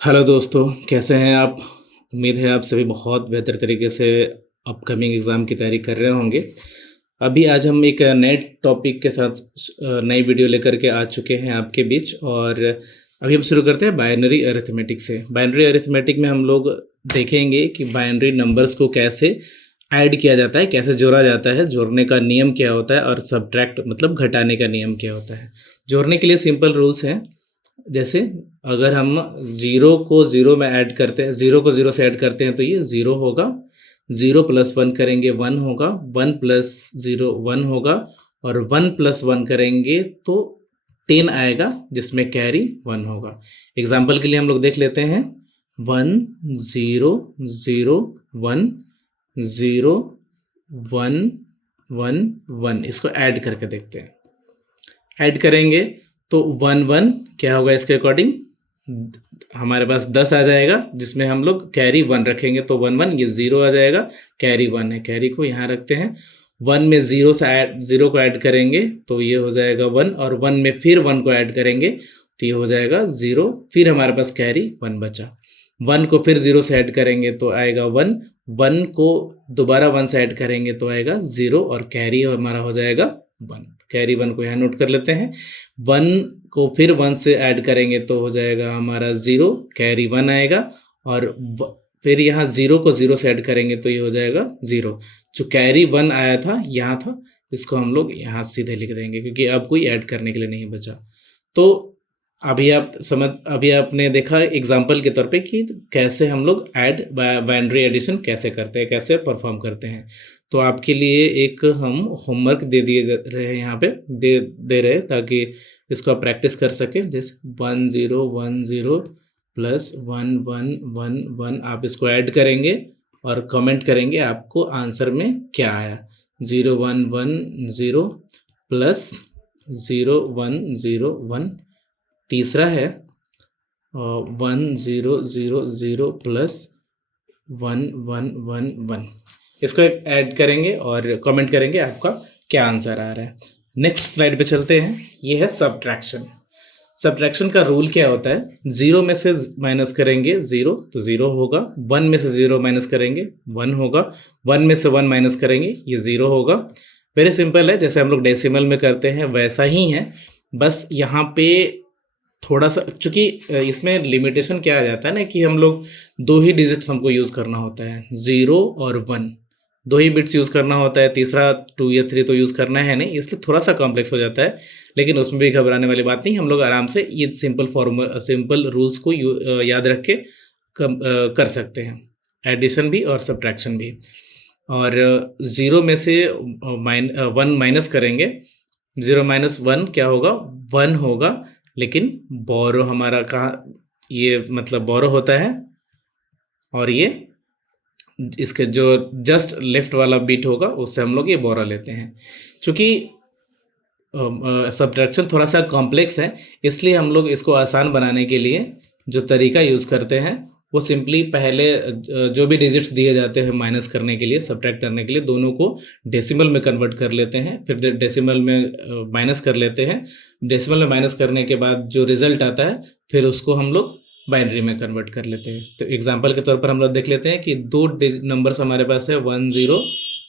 Hello दोस्तों, कैसे हैं आप? उम्मीद है आप सभी बहुत बेहतर तरीके से अपकमिंग एग्ज़ाम की तैयारी कर रहे होंगे। अभी आज हम एक नए टॉपिक के साथ नई वीडियो लेकर के आ चुके हैं आपके बीच। और अभी हम शुरू करते हैं बाइनरी अरिथमेटिक से। बाइनरी अरिथमेटिक में हम लोग देखेंगे कि बाइनरी नंबर्स को कैसे ऐड किया जाता है, कैसे जोड़ा जाता है, जोड़ने का नियम क्या होता है, और सब्ट्रैक्ट मतलब घटाने का नियम क्या होता है। जोड़ने के लिए सिंपल रूल्स हैं। जैसे अगर हम ज़ीरो को ज़ीरो में ऐड करते हैं, ज़ीरो को ज़ीरो से ऐड करते हैं तो ये ज़ीरो होगा। ज़ीरो प्लस वन करेंगे वन होगा, वन प्लस ज़ीरो वन होगा, और वन प्लस वन करेंगे तो 10 आएगा जिसमें कैरी वन होगा। एग्जाम्पल के लिए हम लोग देख लेते हैं। 1 0 0 1 0 1 1 1, इसको ऐड करके देखते हैं। ऐड करेंगे तो 1 1 क्या होगा, इसके अकॉर्डिंग हमारे पास 10 आ जाएगा, जिसमें हम लोग कैरी वन रखेंगे तो 1 1 ये 0 आ जाएगा, कैरी वन है, कैरी को यहाँ रखते हैं। 1 में ज़ीरो से ऐड, ज़ीरो को ऐड करेंगे तो ये हो जाएगा 1, और 1 में फिर 1 को ऐड करेंगे तो ये हो जाएगा 0, फिर हमारे पास कैरी 1 बचा। 1 को फिर 0 से ऐड करेंगे तो आएगा 1, 1 को दोबारा 1 से ऐड करेंगे तो आएगा 0, और कैरी हमारा हो जाएगा 1। कैरी 1 को यहाँ नोट कर लेते हैं। 1 को फिर 1 से ऐड करेंगे तो हो जाएगा हमारा 0, कैरी 1 आएगा, और फिर यहाँ 0 को 0 से ऐड करेंगे तो ये हो जाएगा 0। जो कैरी 1 आया था यहाँ था, इसको हम लोग यहाँ सीधे लिख देंगे क्योंकि अब कोई ऐड करने के लिए नहीं बचा। तो अभी आपने देखा एग्जाम्पल के तौर पे कि कैसे हम लोग ऐड बाइनरी एडिशन कैसे करते हैं, कैसे परफॉर्म करते हैं। तो आपके लिए एक हम होमवर्क दे दिए रहे हैं, यहाँ पे दे रहे हैं ताकि इसको आप प्रैक्टिस कर सकें। जैसे 1 0 1 0 प्लस 1 1 1 1, आप इसको ऐड करेंगे और कमेंट करेंगे आपको आंसर में क्या आया। 0 1 1 0 प्लस 0 1 0 1। तीसरा है 1 0 0 0 प्लस 1 1 1 1। इसको ऐड करेंगे और कमेंट करेंगे आपका क्या आंसर आ रहा है। नेक्स्ट स्लाइड पे चलते हैं। ये है सब्ट्रैक्शन। सब्ट्रैक्शन का रूल क्या होता है? 0 में से माइनस करेंगे 0 तो 0 होगा, 1 में से 0 माइनस करेंगे 1 होगा, 1 में से 1 माइनस करेंगे ये 0 होगा। वेरी सिंपल है, जैसे हम लोग डेसिमल में करते हैं वैसा ही है। बस यहाँ पे थोड़ा सा, चूँकि इसमें लिमिटेशन क्या आ जाता है ना कि हम लोग 2 ही डिजिट्स हमको यूज़ करना होता है, 0 और 1, 2 ही बिट्स यूज़ करना होता है। तीसरा 2 या 3 तो यूज़ करना है नहीं, इसलिए थोड़ा सा कॉम्प्लेक्स हो जाता है। लेकिन उसमें भी घबराने वाली बात नहीं, हम लोग आराम से ये सिंपल रूल्स को याद रख के कर सकते हैं, एडिशन भी और सब्ट्रैक्शन भी। और 0 में से 1 माइनस करेंगे, 0 माइनस 1 क्या होगा, 1 होगा। लेकिन बोरो हमारा कहाँ, ये मतलब बोरो होता है, और ये इसके जो जस्ट लेफ्ट वाला बीट होगा उससे हम लोग ये बोरो लेते हैं। चूँकि सब्ट्रैक्शन थोड़ा सा कॉम्प्लेक्स है, इसलिए हम लोग इसको आसान बनाने के लिए जो तरीका यूज़ करते हैं वो सिंपली पहले जो भी डिजिट्स दिए जाते हैं माइनस करने के लिए, सब्ट्रैक्ट करने के लिए, दोनों को डेसिमल में कन्वर्ट कर लेते हैं, फिर डेसिमल में माइनस कर लेते हैं। डेसिमल में माइनस करने के बाद जो रिजल्ट आता है फिर उसको हम लोग बाइनरी में कन्वर्ट कर लेते हैं। तो एग्जांपल के तौर पर हम लोग देख लेते हैं कि 2 नंबर्स हमारे पास है 1 0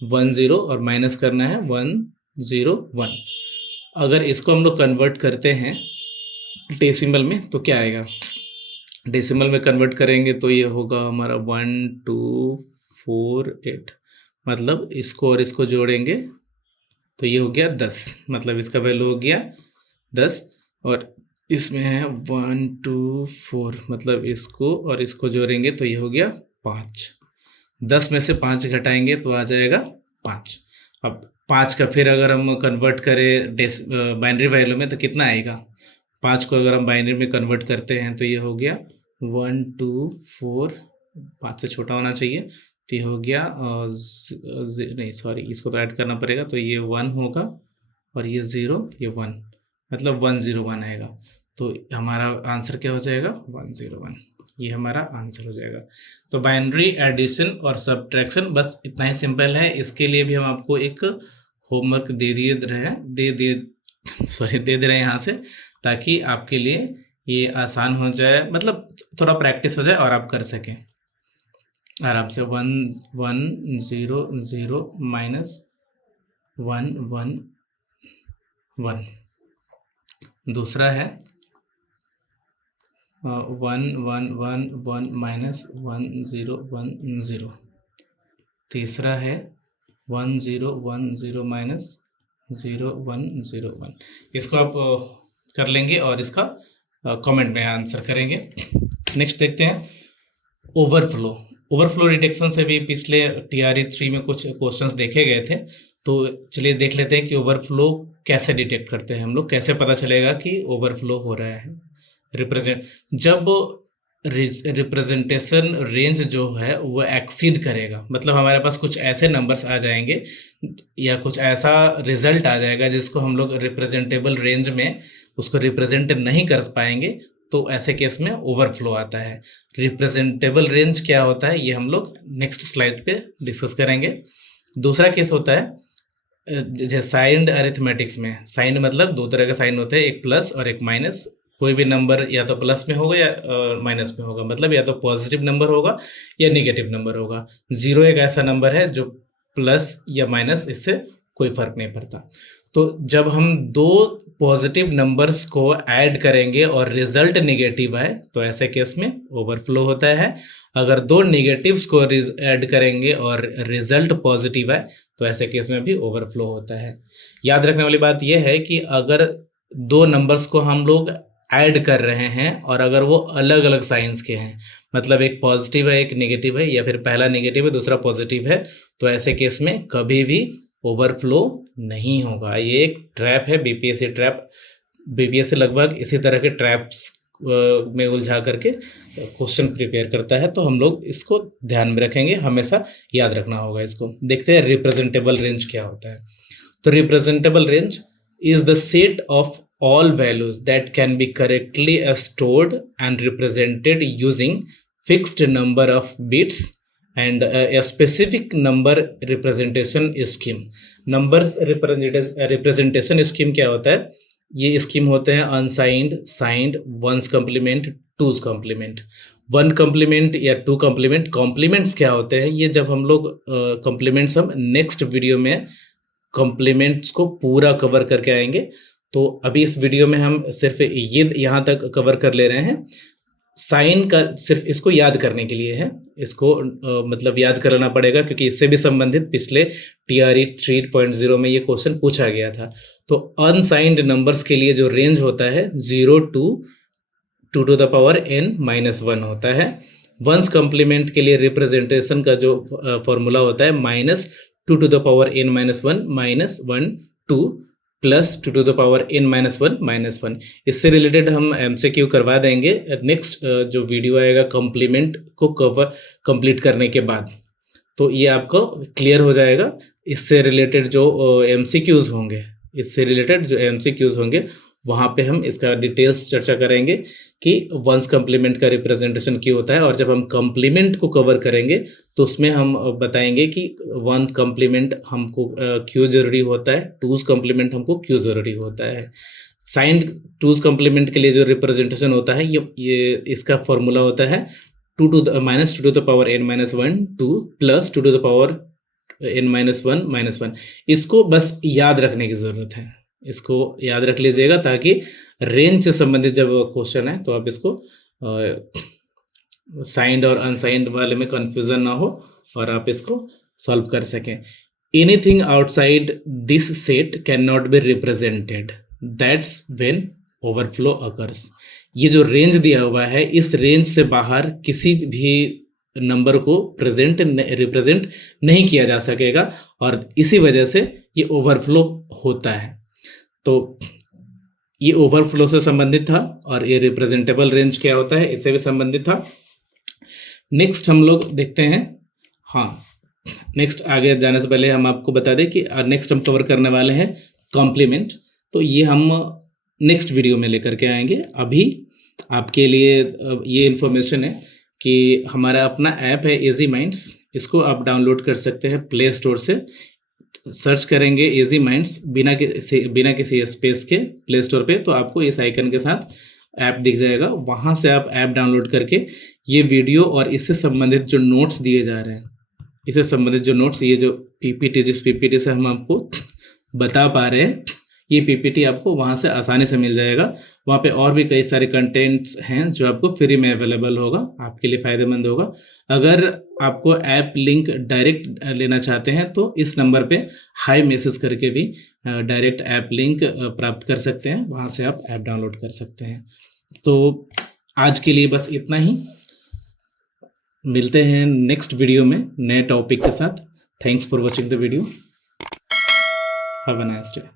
1 0, और माइनस करना है 1 0 1। अगर इसको हम लोग कन्वर्ट करते हैं डेसिमल में तो क्या आएगा? डेसिमल में कन्वर्ट करेंगे तो ये होगा हमारा 1 2 4 8, मतलब इसको और इसको जोड़ेंगे तो ये हो गया 10, मतलब इसका वैल्यू हो गया 10। और इसमें है 1 2 4, मतलब इसको और इसको जोड़ेंगे तो ये हो गया 5। 10 में से 5 घटाएंगे तो आ जाएगा 5। अब 5 का फिर अगर हम कन्वर्ट करें बाइनरी वैल्यू में तो कितना आएगा? 5 को अगर हम बाइनरी में कन्वर्ट करते हैं तो ये हो गया 1 2 4, 5 से छोटा होना चाहिए, तो ये हो गया नहीं सॉरी, इसको तो ऐड करना पड़ेगा, तो ये 1 होगा, और ये 0 ये 1, मतलब 1 0 1 आएगा। तो हमारा आंसर क्या हो जाएगा? 1 0 1, ये हमारा आंसर हो जाएगा। तो बाइनरी एडिशन और सब्ट्रैक्शन बस इतना ही सिंपल है। इसके लिए भी हम आपको एक होमवर्क दे दे रहे हैं यहाँ से, ताकि आपके लिए ये आसान हो जाए, मतलब थोड़ा प्रैक्टिस हो जाए और आप कर सकें आराम से। 1 1 0 0 माइनस 1 1 1। दूसरा है 1 1 1 1 माइनस 1 0 1 0। तीसरा है 1 0 1 0 माइनस 0 1 0 1। इसको आप कर लेंगे और इसका कमेंट में आंसर करेंगे। नेक्स्ट देखते हैं ओवरफ्लो। ओवरफ्लो डिटेक्शन से भी पिछले TRE 3 में कुछ क्वेश्चंस देखे गए थे, तो चलिए देख लेते हैं कि ओवरफ्लो कैसे डिटेक्ट करते हैं हम लोग, कैसे पता चलेगा कि ओवरफ्लो हो रहा है। जब रिप्रेजेंटेशन रेंज जो है वो एक्सीड करेगा, मतलब हमारे पास कुछ ऐसे नंबर्स आ जाएंगे या कुछ ऐसा रिजल्ट आ जाएगा जिसको हम लोग रिप्रेजेंटेबल रेंज में उसको रिप्रेजेंट नहीं कर पाएंगे, तो ऐसे केस में ओवरफ्लो आता है। रिप्रेजेंटेबल रेंज क्या होता है ये हम लोग नेक्स्ट स्लाइड पे डिस्कस करेंगे। दूसरा केस होता है जैसे साइंड अरिथमेटिक्स में। साइंड मतलब दो तरह का साइन होते हैं, एक प्लस और एक माइनस। कोई भी नंबर या तो प्लस में होगा या माइनस में होगा, मतलब या तो पॉजिटिव नंबर होगा या निगेटिव नंबर होगा। जीरो एक ऐसा नंबर है जो प्लस या माइनस इससे कोई फर्क नहीं पड़ता। तो जब हम दो पॉजिटिव नंबर्स को ऐड करेंगे और रिजल्ट निगेटिव है तो ऐसे केस में ओवरफ्लो होता है। अगर दो निगेटिव्स को ऐड करेंगे और रिजल्ट पॉजिटिव है तो ऐसे केस में भी ओवरफ्लो होता है। याद रखने वाली बात यह है कि अगर दो नंबर्स को हम लोग ऐड कर रहे हैं और अगर वो अलग अलग साइंस के हैं, मतलब एक पॉजिटिव है एक नेगेटिव है या फिर पहला नेगेटिव है दूसरा पॉजिटिव है, तो ऐसे केस में कभी भी ओवरफ्लो नहीं होगा। ये एक ट्रैप है, बीपीएससी ट्रैप। बीपीएससी लगभग इसी तरह के ट्रैप्स में उलझा करके क्वेश्चन प्रिपेयर करता है, तो हम लोग इसको ध्यान में रखेंगे, हमेशा याद रखना होगा इसको। देखते हैं रिप्रेजेंटेबल रेंज क्या होता है। तो representable range is the set of all values that can be correctly stored and represented using fixed number of bits and a specific number representation scheme. Numbers representation scheme क्या होता है? ये scheme होते हैं unsigned, signed, one's complement, two's complement. One complement या two complement. Complements क्या होते हैं? ये जब हम लोग कॉम्प्लीमेंट्स हम नेक्स्ट वीडियो में कॉम्प्लीमेंट्स को पूरा कवर करके आएंगे, तो अभी इस वीडियो में हम सिर्फ ये यहाँ तक कवर कर ले रहे हैं। साइन का सिर्फ इसको याद करने के लिए है, इसको मतलब याद करना पड़ेगा क्योंकि इससे भी संबंधित पिछले TRE 3.0 में ये क्वेश्चन पूछा गया था। तो अनसाइंड नंबर्स के लिए जो रेंज होता है 0 to 2 to the power n-1 होता है। वंस कॉम्प्लीमेंट के लिए रिप्रेजेंटेशन का जो फॉर्मूला होता है -2 to the power n-1 -1 2 plus 2 to the power n-1 -1। इससे रिलेटेड हम MCQ करवा देंगे नेक्स्ट जो वीडियो आएगा कॉम्प्लीमेंट को कंप्लीट करने के बाद, तो ये आपको क्लियर हो जाएगा। इससे रिलेटेड जो MCQs होंगे वहाँ पे हम इसका डिटेल्स चर्चा करेंगे कि वंस कॉम्प्लीमेंट का रिप्रेजेंटेशन क्यों होता है, और जब हम कॉम्प्लीमेंट को कवर करेंगे तो उसमें हम बताएंगे कि वन कॉम्प्लीमेंट हमको क्यों ज़रूरी होता है, टूज कॉम्प्लीमेंट हमको क्यों ज़रूरी होता है। साइंड टूज कॉम्प्लीमेंट के लिए जो रिप्रेजेंटेशन होता है ये इसका फॉर्मूला होता है -2 to the power n-1 2 plus 2 to the power n-1 -1। इसको बस याद रखने की ज़रूरत है, इसको याद रख लीजिएगा ताकि रेंज से संबंधित जब क्वेश्चन है तो आप इसको साइंड और अनसाइंड वाले में कंफ्यूजन ना हो और आप इसको सॉल्व कर सकें। Anything outside this set can not be represented, that's when overflow occurs. ये जो रेंज दिया हुआ है इस रेंज से बाहर किसी भी नंबर को रिप्रेजेंट नहीं किया जा सकेगा और इसी वजह से ये ओवरफ्लो होता है। तो ये ओवरफ्लो से संबंधित था और ये रिप्रेजेंटेबल रेंज क्या होता है इससे भी संबंधित था। नेक्स्ट हम लोग देखते हैं, नेक्स्ट आगे जाने से पहले हम आपको बता दें कि नेक्स्ट हम कवर करने वाले हैं कॉम्प्लीमेंट, तो ये हम नेक्स्ट वीडियो में लेकर के आएंगे। अभी आपके लिए ये इन्फॉर्मेशन है कि हमारा अपना ऐप है इजी माइंड्स, इसको आप डाउनलोड कर सकते हैं प्ले स्टोर से। सर्च करेंगे इजी माइंड्स बिना किसी स्पेस के प्ले स्टोर पे, तो आपको इस आइकन के साथ ऐप दिख जाएगा, वहाँ से आप ऐप डाउनलोड करके ये वीडियो और इससे संबंधित जो नोट्स दिए जा रहे हैं, इससे संबंधित जो नोट्स, ये जो पीपीटी, जिस पीपीटी से हम आपको बता पा रहे हैं, ये पीपीटी आपको वहाँ से आसानी से मिल जाएगा। वहाँ पे और भी कई सारे कंटेंट्स हैं जो आपको फ्री में अवेलेबल होगा, आपके लिए फ़ायदेमंद होगा। अगर आपको ऐप लिंक डायरेक्ट लेना चाहते हैं तो इस नंबर पे हाय मैसेज करके भी डायरेक्ट ऐप लिंक प्राप्त कर सकते हैं, वहाँ से आप ऐप डाउनलोड कर सकते हैं। तो आज के लिए बस इतना ही, मिलते हैं नेक्स्ट वीडियो में नए टॉपिक के साथ। Thanks for watching the video, have a nice day.